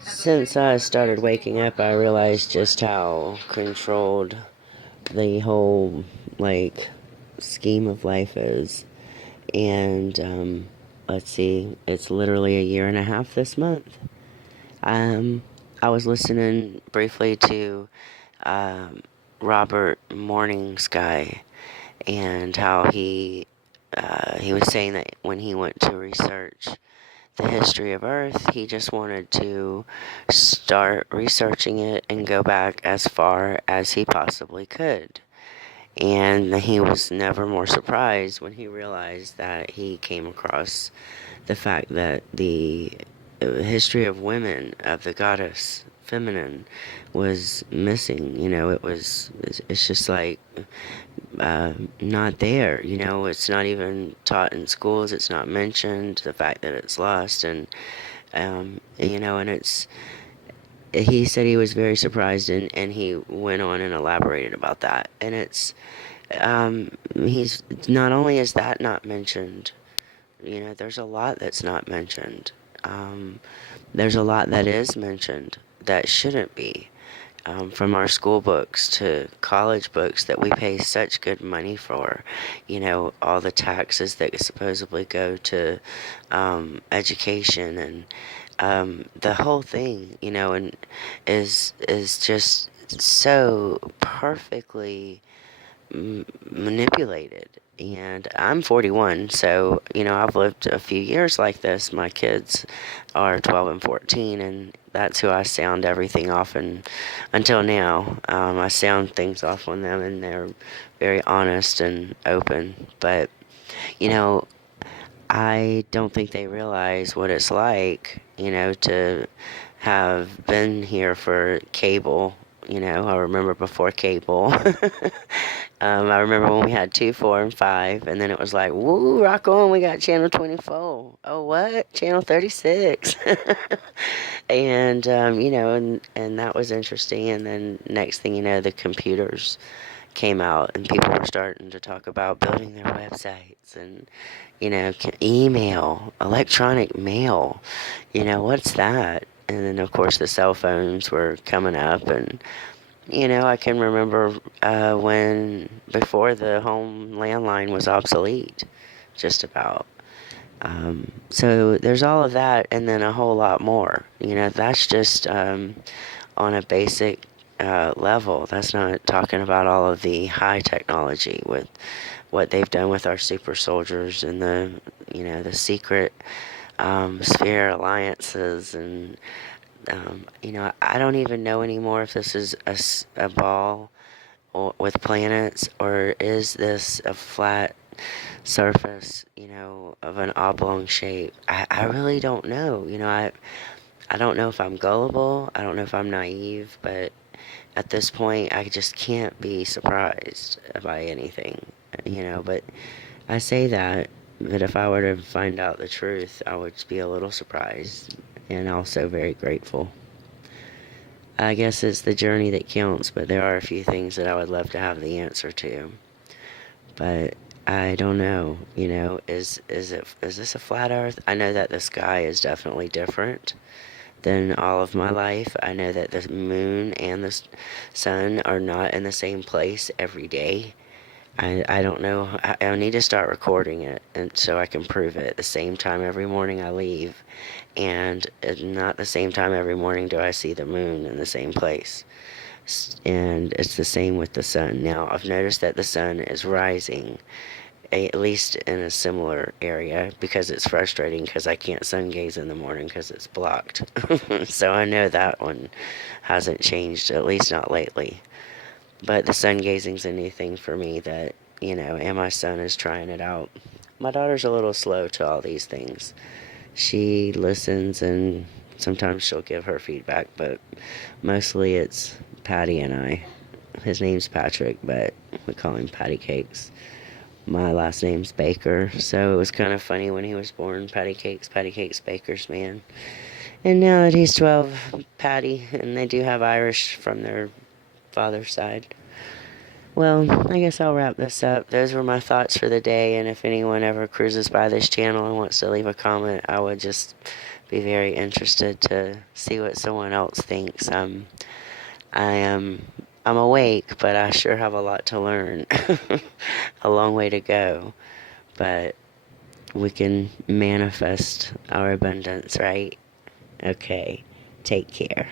Since I started waking up, I realized just how controlled the whole, like, scheme of life is. And, let's see, it's literally a year and a half this month. Um, I was listening briefly to um, Robert Morning Sky and how he was saying that when he went to research the history of Earth, he just wanted to start researching it and go back as far as he possibly could. And he was never more surprised when he realized that he came across the fact that the history of women, of the goddess feminine, was missing. It's just like not there. It's not even taught in schools. It's not mentioned. The fact that it's lost, and he said he was very surprised, and he went on and elaborated about that. And he's not only is that not mentioned, there's a lot that's not mentioned. There's a lot that is mentioned that shouldn't be. From our school books to college books that we pay such good money for, all the taxes that supposedly go to education, and the whole thing, and is just so perfectly manipulated. And I'm 41, so I've lived a few years like this. My kids are 12 and 14, and that's who I sound everything off. And until now, I sound things off on them, and they're very honest and open. But you know, I don't think they realize what it's like, to have been here for cable. I remember before cable. I remember when we had 2, 4, and 5, and then it was like, woo, rock on, we got channel 24. Oh, what? Channel 36. And, and that was interesting. And then next thing you know, the computers came out, and people were starting to talk about building their websites and, email, electronic mail. What's that? And then, of course, the cell phones were coming up, and I can remember when before the home landline was obsolete, just about. So there's all of that, and then a whole lot more. That's just on a basic level. That's not talking about all of the high technology with what they've done with our super soldiers and the secret sphere alliances. And I don't even know anymore if this is a ball with planets, or is this a flat surface, of an oblong shape. I really don't know. I don't know if I'm gullible. I don't know if I'm naive, but at this point, I just can't be surprised by anything, But I say that, but if I were to find out the truth, I would be a little surprised and also very grateful. I guess it's the journey that counts, but there are a few things that I would love to have the answer to. But I don't know, is this a flat earth? I know that the sky is definitely different than all of my life. I know that the moon and the sun are not in the same place every day. I don't know. I need to start recording it, and so I can prove it. The same time every morning I leave, and not the same time every morning do I see the moon in the same place. And it's the same with the sun. Now, I've noticed that the sun is rising, at least in a similar area, because it's frustrating because I can't sun gaze in the morning because it's blocked. So I know that one hasn't changed, at least not lately. But the sun gazing's a new thing for me that, and my son is trying it out. My daughter's a little slow to all these things. She listens, and sometimes she'll give her feedback, but mostly it's Patty and I. His name's Patrick, but we call him Patty Cakes. My last name's Baker, so it was kind of funny when he was born. Patty Cakes Baker's man. And now that he's 12, Patty, and they do have Irish from their father's side. Well, I guess I'll wrap this up. Those were my thoughts for the day, and if anyone ever cruises by this channel and wants to leave a comment, I would just be very interested to see what someone else thinks. I am I'm awake, but I sure have a lot to learn. A long way to go, but we can manifest our abundance, right? Okay. Take care.